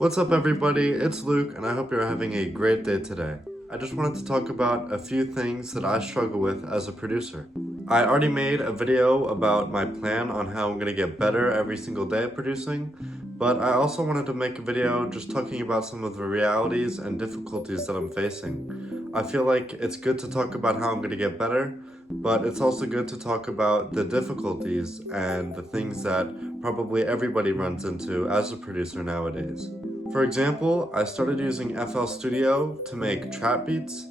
What's up everybody, it's Luke and I hope you're having a great day today. I just wanted to talk about a few things that I struggle with as a producer. I already made a video about my plan on how I'm going to get better every single day at producing, but I also wanted to make a video just talking about some of the realities and difficulties that I'm facing. I feel like it's good to talk about how I'm going to get better, but it's also good to talk about the difficulties and the things that probably everybody runs into as a producer nowadays. For example, I started using FL Studio to make trap beats,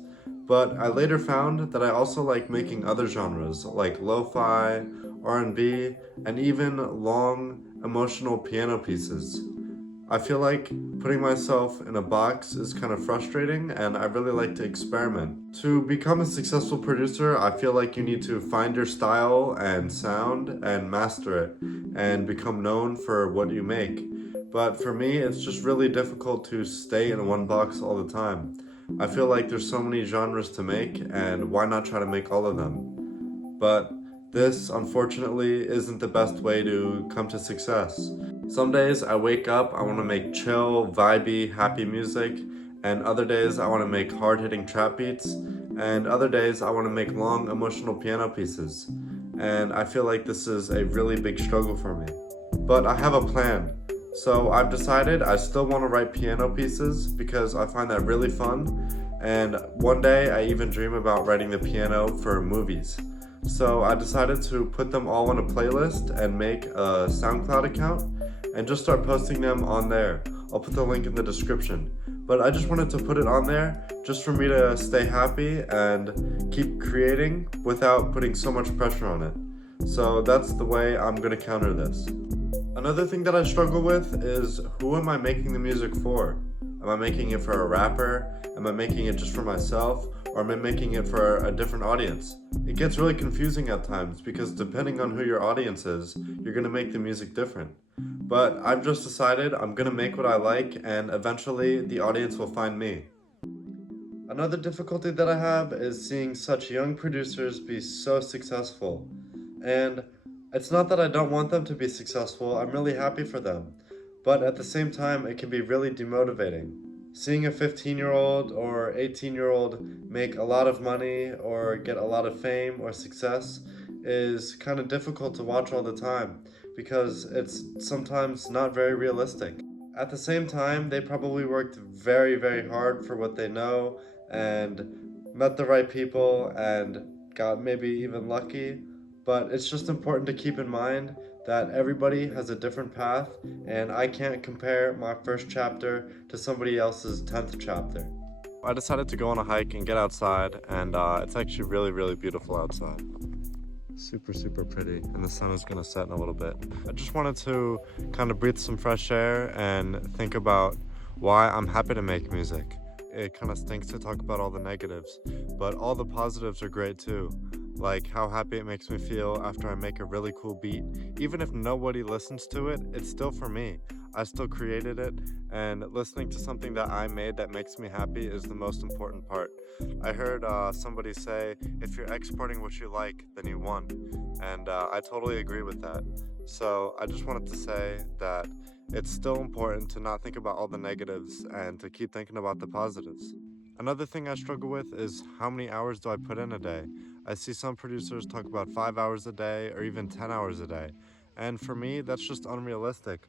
but I later found that I also like making other genres like lo-fi, R&B, and even long, emotional piano pieces. I feel like putting myself in a box is kind of frustrating and I really like to experiment. To become a successful producer, I feel like you need to find your style and sound and master it and become known for what you make. But for me, it's just really difficult to stay in one box all the time. I feel like there's so many genres to make and why not try to make all of them? But this, unfortunately, isn't the best way to come to success. Some days I wake up, I want to make chill, vibey, happy music, and other days I want to make hard-hitting trap beats, and other days I want to make long, emotional piano pieces. And I feel like this is a really big struggle for me. But I have a plan. So I've decided I still want to write piano pieces because I find that really fun, and one day I even dream about writing the piano for movies. So I decided to put them all on a playlist and make a SoundCloud account and just start posting them on there. I'll put the link in the description. But I just wanted to put it on there just for me to stay happy and keep creating without putting so much pressure on it. So that's the way I'm gonna counter this. Another thing that I struggle with is who am I making the music for? Am I making it for a rapper? Am I making it just for myself? Or am I making it for a different audience? It gets really confusing at times because depending on who your audience is, you're gonna make the music different. But I've just decided I'm gonna make what I like and eventually the audience will find me. Another difficulty that I have is seeing such young producers be so successful. And it's not that I don't want them to be successful, I'm really happy for them. But at the same time, it can be really demotivating. Seeing a 15-year-old or 18-year-old make a lot of money or get a lot of fame or success is kind of difficult to watch all the time because it's sometimes not very realistic. At the same time, they probably worked very, very hard for what they know and met the right people and got maybe even lucky. But it's just important to keep in mind that everybody has a different path and I can't compare my first chapter to somebody else's 10th chapter. I decided to go on a hike and get outside and it's actually really beautiful outside. Super pretty and the sun is gonna set in a little bit. I just wanted to kind of breathe some fresh air and think about why I'm happy to make music. It kind of stinks to talk about all the negatives, but all the positives are great too. Like how happy it makes me feel after I make a really cool beat. Even if nobody listens to it, it's still for me. I still created it, and listening to something that I made that makes me happy is the most important part. I heard somebody say, if you're exporting what you like, then you won. And I totally agree with that. So I just wanted to say that it's still important to not think about all the negatives and to keep thinking about the positives. Another thing I struggle with is how many hours do I put in a day? I see some producers talk about 5 hours a day or even 10 hours a day. And for me, that's just unrealistic.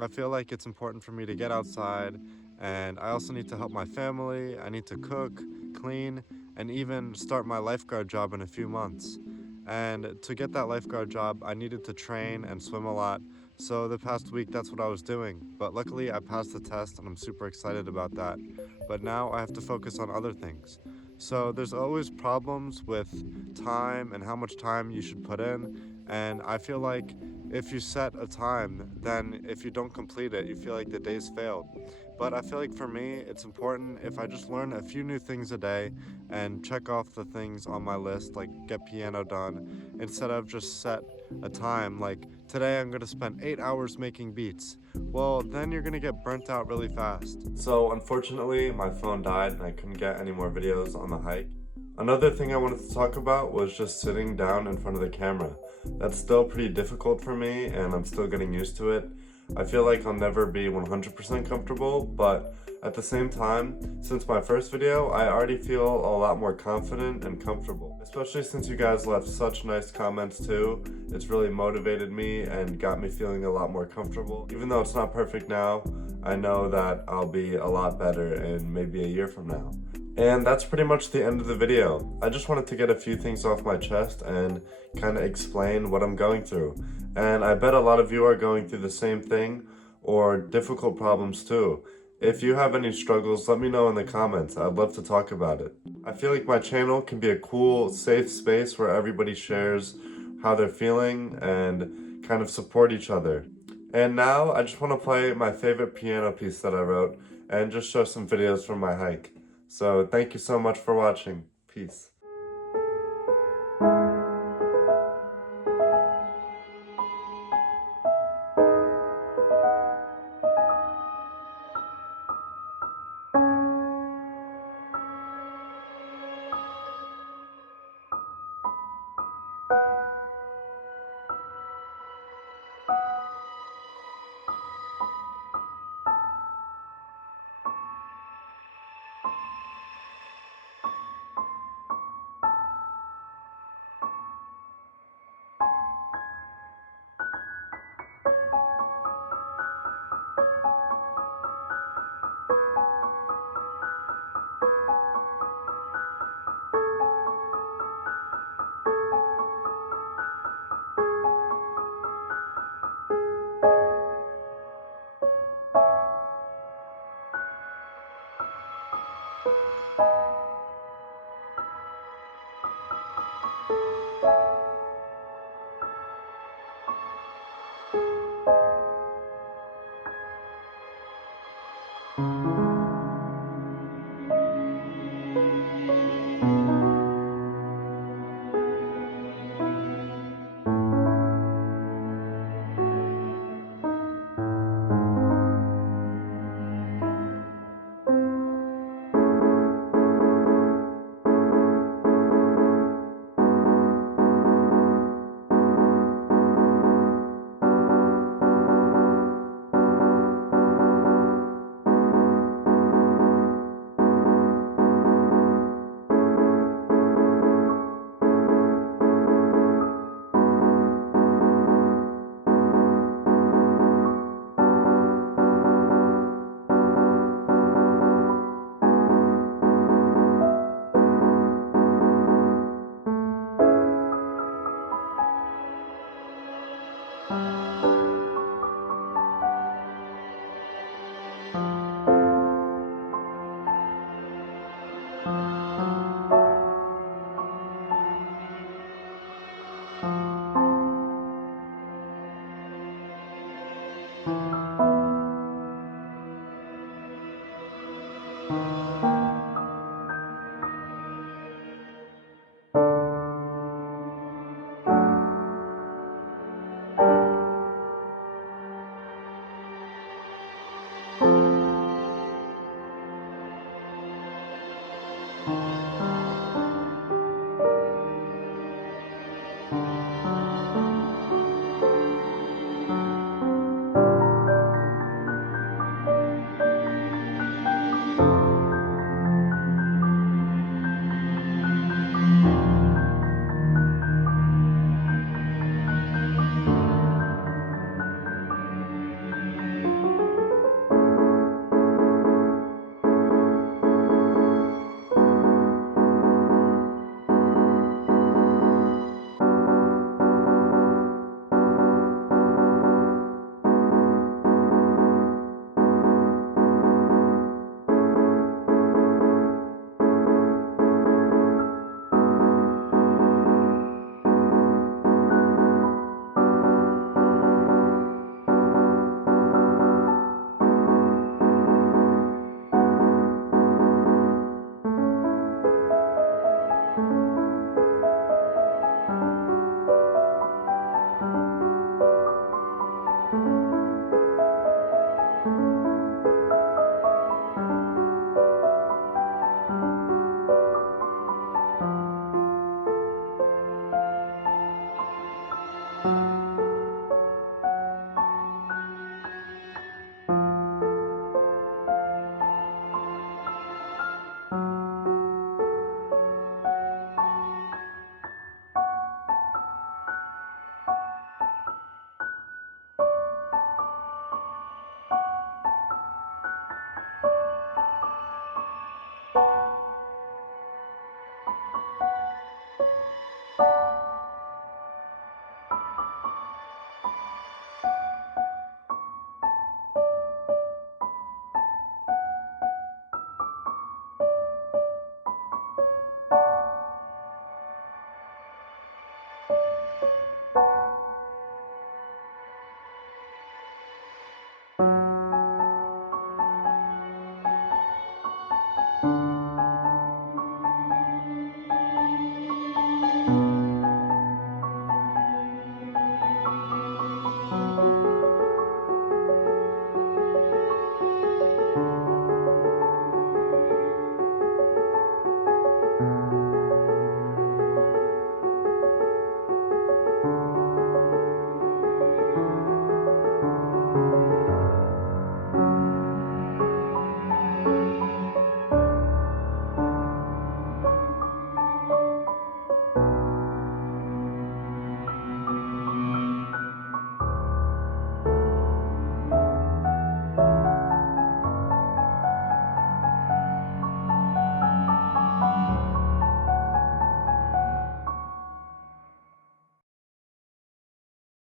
I feel like it's important for me to get outside, and I also need to help my family. I need to cook, clean, and even start my lifeguard job in a few months. And to get that lifeguard job, I needed to train and swim a lot. So the past week, that's what I was doing. But luckily, I passed the test and I'm super excited about that. But now I have to focus on other things. So there's always problems with time and how much time you should put in. And I feel like if you set a time, then if you don't complete it, you feel like the day's failed. But I feel like for me, it's important if I just learn a few new things a day and check off the things on my list, like get piano done, instead of just set a time, like today I'm gonna spend 8 hours making beats. Well, then you're gonna get burnt out really fast. So unfortunately, my phone died and I couldn't get any more videos on the hike. Another thing I wanted to talk about was just sitting down in front of the camera. That's still pretty difficult for me and I'm still getting used to it. I feel like I'll never be 100% comfortable, but at the same time, since my first video, I already feel a lot more confident and comfortable. Especially since you guys left such nice comments too. It's really motivated me and got me feeling a lot more comfortable. Even though it's not perfect now, I know that I'll be a lot better in maybe a year from now. And that's pretty much the end of the video. I just wanted to get a few things off my chest and kind of explain what I'm going through. And I bet a lot of you are going through the same thing or difficult problems too. If you have any struggles, let me know in the comments. I'd love to talk about it. I feel like my channel can be a cool, safe space where everybody shares how they're feeling and kind of support each other. And now I just want to play my favorite piano piece that I wrote and just show some videos from my hike. So thank you so much for watching. Peace.